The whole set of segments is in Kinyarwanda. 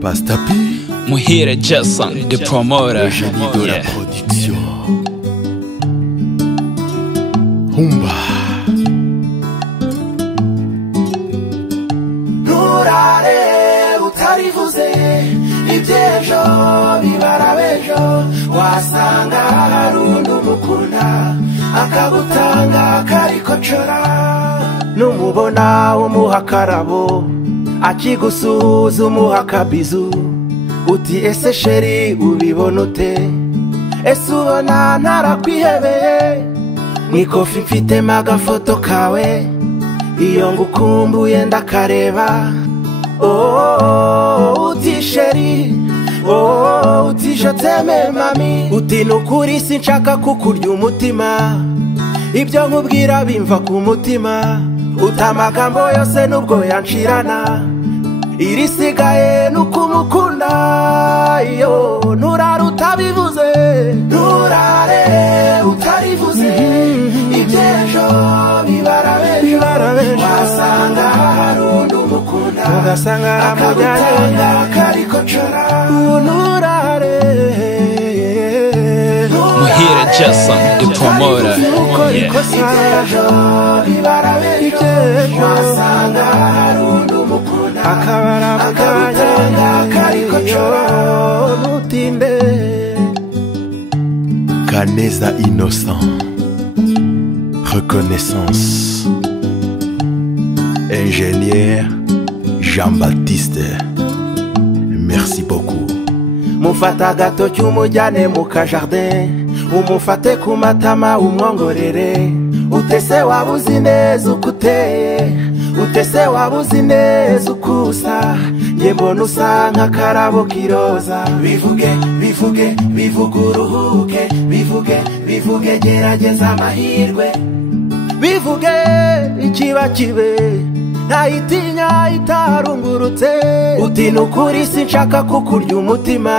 Pastapi, Muhire Jason, the promoter. le génie de la production. Humba. Nturare utarivuze ibyejo bibara bejo, wasanga hari undi umukunda akagutanga karikocora. Numubona umuha akarabo, akigusuhuza umuha akabizu, uti ese sheri ubibona ute? Ese ubona ntarakwihebeye? Mwikofi mfitemo agafoto kawe, iyo ngukumbuye ndakareba. Oh, uti sheri, oh, uti je t'aime mami, uti nukuri sinshaka kukurya umutima, ibyo nkubwira bimva ku mutima, uti amagambo yose nubwo yanshirana, irisigaye nukumukunda. Iyo nturare utabivuze, nturare utarivuze ibyejo bibara bejo, wasanga hari undi umukunda akagutanga karikocora. Nturare Muhire Jason, the promoter. ibyejo bibara bejo, wasanga hari undi umukunda akagutanga karikocora. Nutinde Canesa innocent. Reconnaissance. Ingénieur Jean-Baptiste. Merci beaucoup. mufata agatoki umujyane mu kajardin, umufate ku matama umwongorere, utese waba uzi neza uko uteye, utese waba uzi neza uko usa, njye mbona usa nk'akarabo k'iroza. Bivuge bivuge bivuge uruhuke, bivuge bivuge gerageza amahirwe, bivuge ikiba kibe ntayitinya itarungurutse. Uti nukuri sinshaka kukurya umutima,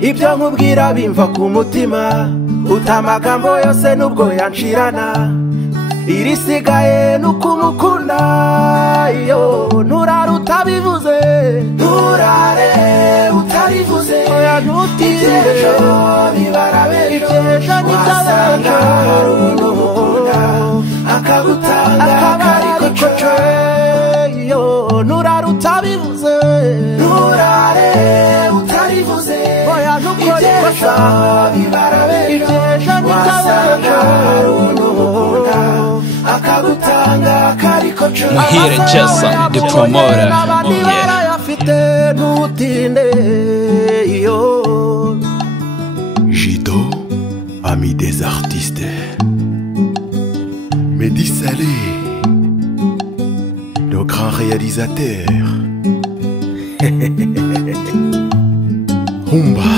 ibyo nkubwira bimva ku mutima, uti amagambo yose nubwo yanshirana, irisigaye nukumukunda. Iyo nturare utabivuze, nturare utarivuze, oya ntutinde ibyejo bibara bejo, wasanga hari undi umukunda akagutanga karikocora. Iyo nturare utabivuze, nturare utarivuze, oya ntukore ikosa bibara bejo, wasanga hari undi umukunda akagutanga karikocora. Muhire Jason, the promoter. Barayafite ntutinde. Iyo Jido, ami des artistes. Mehdi Salé, le grand réalisateur. Humba.